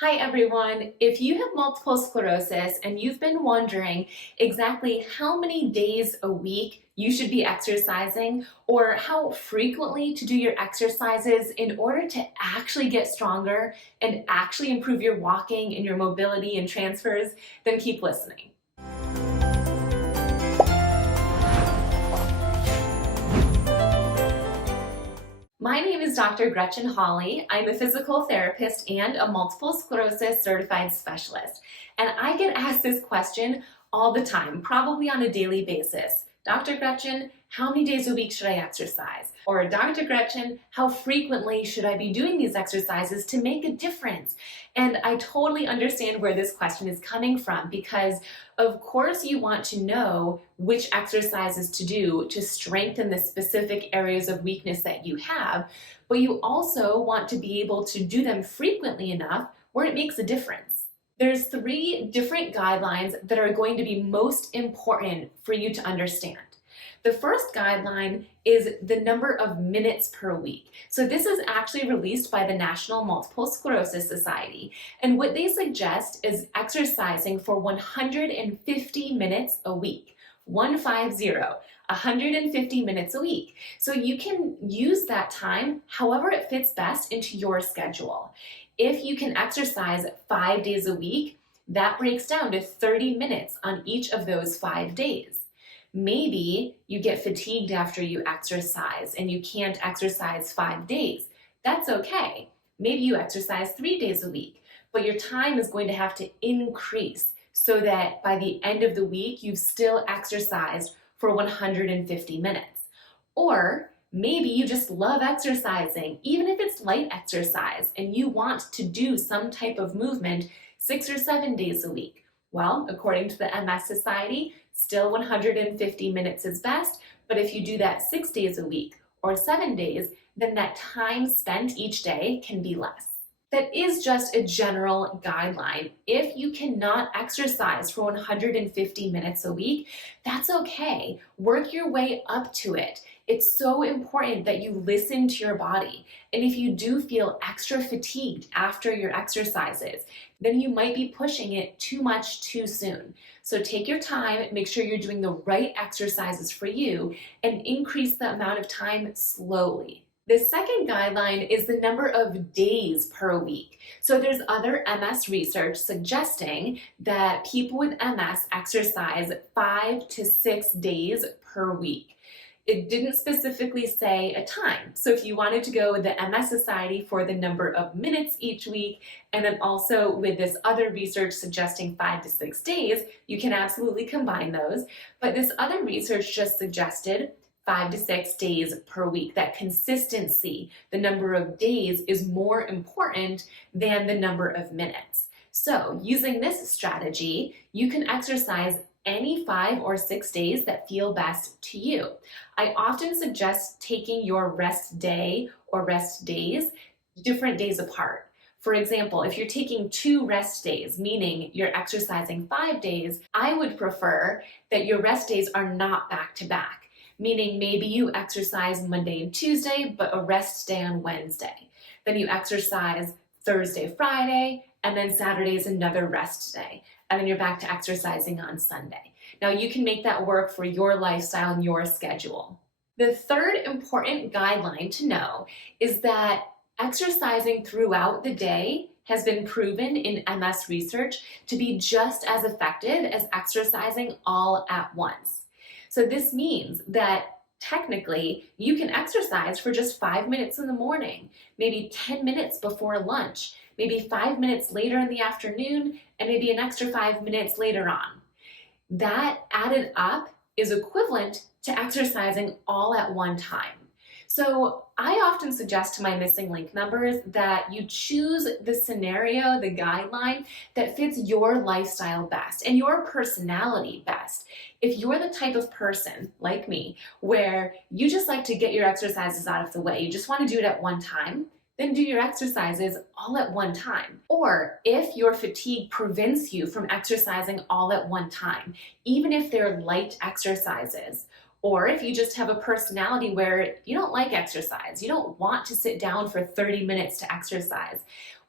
Hi everyone. If you have multiple sclerosis and you've been wondering exactly how many days a week you should be exercising or how frequently to do your exercises in order to actually get stronger and actually improve your walking and your mobility and transfers, then keep listening. My name is Dr. Gretchen Hawley. I'm a physical therapist and a multiple sclerosis certified specialist. And I get asked this question all the time, probably on a daily basis. Dr. Gretchen, how many days a week should I exercise? Or Dr. Gretchen, how frequently should I be doing these exercises to make a difference? And I totally understand where this question is coming from because of course you want to know which exercises to do to strengthen the specific areas of weakness that you have, but you also want to be able to do them frequently enough where it makes a difference. There's 3 different guidelines that are going to be most important for you to understand. The first guideline is the number of minutes per week. So this is actually released by the National Multiple Sclerosis Society. And what they suggest is exercising for 150 minutes a week. 150 minutes a week. So you can use that time however it fits best into your schedule. If you can exercise 5 days a week, that breaks down to 30 minutes on each of those 5 days. Maybe you get fatigued after you exercise and you can't exercise 5 days. That's okay. Maybe you exercise 3 days a week, but your time is going to have to increase so that by the end of the week, you've still exercised for 150 minutes. Or maybe you just love exercising, even if it's light exercise, and you want to do some type of movement 6 or 7 days a week. Well, according to the MS Society, still 150 minutes is best, but if you do that 6 days a week or 7 days, then that time spent each day can be less. That is just a general guideline. If you cannot exercise for 150 minutes a week, that's okay. Work your way up to it. It's so important that you listen to your body. And if you do feel extra fatigued after your exercises, then you might be pushing it too much too soon. So take your time, make sure you're doing the right exercises for you, and increase the amount of time slowly. The second guideline is the number of days per week. So there's other MS research suggesting that people with MS exercise 5 to 6 days per week. It didn't specifically say a time. So if you wanted to go with the MS Society for the number of minutes each week, and then also with this other research suggesting 5 to 6 days, you can absolutely combine those. But this other research just suggested 5 to 6 days per week. That consistency, the number of days, is more important than the number of minutes. So using this strategy, you can exercise any 5 or 6 days that feel best to you. I often suggest taking your rest day or rest days different days apart. For example, if you're taking 2 rest days, meaning you're exercising 5 days, I would prefer that your rest days are not back to back. Meaning maybe you exercise Monday and Tuesday, but a rest day on Wednesday. Then you exercise Thursday, Friday, and then Saturday is another rest day. And then you're back to exercising on Sunday. Now you can make that work for your lifestyle and your schedule. The third important guideline to know is that exercising throughout the day has been proven in MS research to be just as effective as exercising all at once. So this means that technically you can exercise for just 5 minutes in the morning, maybe 10 minutes before lunch, maybe 5 minutes later in the afternoon, and maybe an extra 5 minutes later on. That added up is equivalent to exercising all at one time. So I often suggest to my Missing Link members that you choose the scenario, the guideline that fits your lifestyle best and your personality best. If you're the type of person, like me, where you just like to get your exercises out of the way, you just want to do it at one time, then do your exercises all at one time. Or if your fatigue prevents you from exercising all at one time, even if they're light exercises, or if you just have a personality where you don't like exercise, you don't want to sit down for 30 minutes to exercise,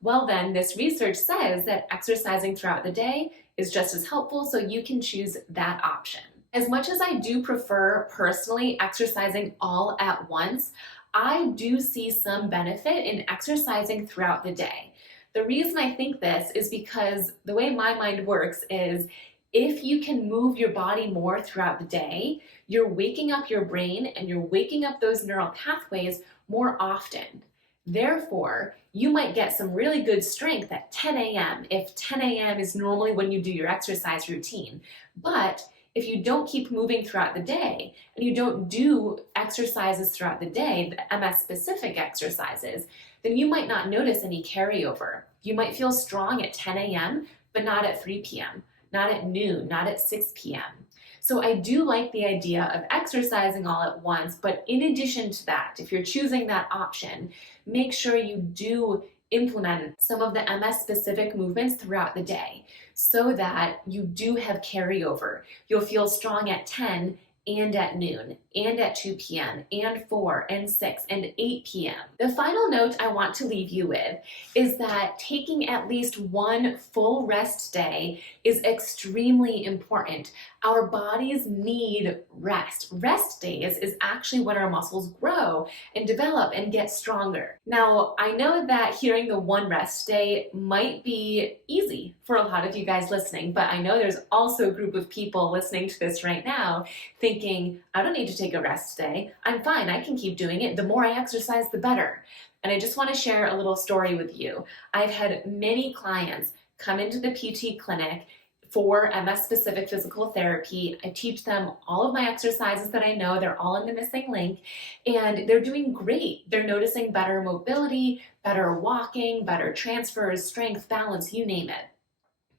Well then, this research says that exercising throughout the day is just as helpful, so you can choose that option. As much as I do prefer personally exercising all at once, I do see some benefit in exercising throughout the day. The reason I think this is because the way my mind works is if you can move your body more throughout the day, you're waking up your brain and you're waking up those neural pathways more often. Therefore, you might get some really good strength at 10 a.m. if 10 a.m. is normally when you do your exercise routine. But if you don't keep moving throughout the day and you don't do exercises throughout the day, the MS-specific exercises, then you might not notice any carryover. You might feel strong at 10 a.m., but not at 3 p.m., not at noon, not at 6 p.m. So I do like the idea of exercising all at once, but in addition to that, if you're choosing that option, make sure you do implement some of the MS-specific movements throughout the day so that you do have carryover. You'll feel strong at 10 and at noon, and at 2 p.m., and 4, and 6, and 8 p.m. The final note I want to leave you with is that taking at least one full rest day is extremely important. Our bodies need rest. Rest days is actually when our muscles grow and develop and get stronger. Now, I know that hearing the one rest day might be easy for a lot of you guys listening, but I know there's also a group of people listening to this right now thinking, I don't need to take a rest day. I'm fine, I can keep doing it. The more I exercise, the better. And I just want to share a little story with you. I've had many clients come into the PT clinic for MS-specific physical therapy. I teach them all of my exercises that I know. They're all in the missing link, and they're doing great. They're noticing better mobility, better walking, better transfers, strength, balance, you name it.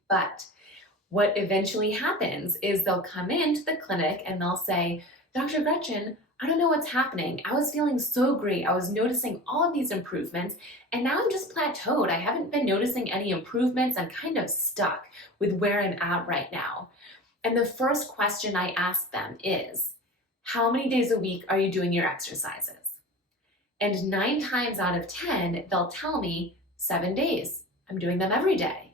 But what eventually happens is they'll come into the clinic and they'll say, Dr. Gretchen, I don't know what's happening. I was feeling so great. I was noticing all of these improvements, and now I'm just plateaued. I haven't been noticing any improvements. I'm kind of stuck with where I'm at right now. And the first question I ask them is, how many days a week are you doing your exercises? And 9 times out of 10, they'll tell me 7 days. I'm doing them every day.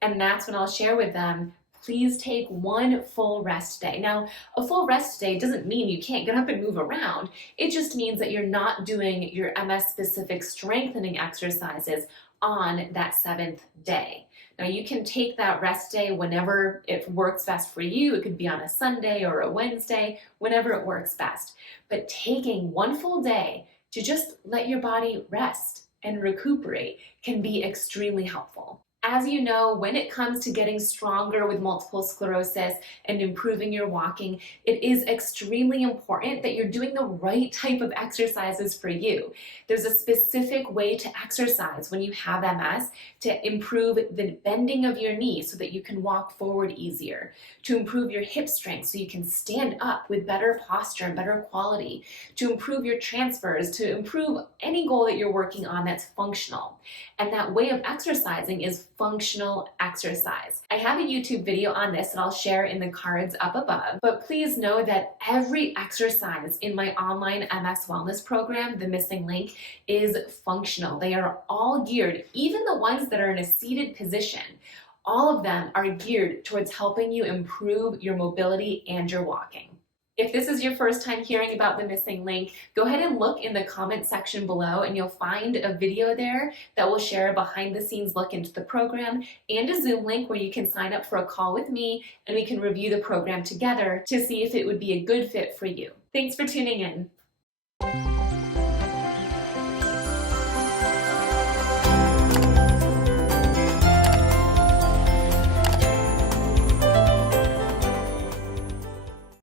And that's when I'll share with them, please take one full rest day. Now, a full rest day doesn't mean you can't get up and move around. It just means that you're not doing your MS-specific strengthening exercises on that 7th day. Now, you can take that rest day whenever it works best for you. It could be on a Sunday or a Wednesday, whenever it works best. But taking one full day to just let your body rest and recuperate can be extremely helpful. As you know, when it comes to getting stronger with multiple sclerosis and improving your walking, it is extremely important that you're doing the right type of exercises for you. There's a specific way to exercise when you have MS to improve the bending of your knee so that you can walk forward easier, to improve your hip strength so you can stand up with better posture and better quality, to improve your transfers, to improve any goal that you're working on that's functional. And that way of exercising is functional exercise. I have a YouTube video on this that I'll share in the cards up above, but please know that every exercise in my online MS wellness program, the missing link, is functional. They are all geared, even the ones that are in a seated position, all of them are geared towards helping you improve your mobility and your walking. If this is your first time hearing about the missing link, go ahead and look in the comment section below and you'll find a video there that will share a behind the scenes look into the program and a Zoom link where you can sign up for a call with me and we can review the program together to see if it would be a good fit for you. Thanks for tuning in.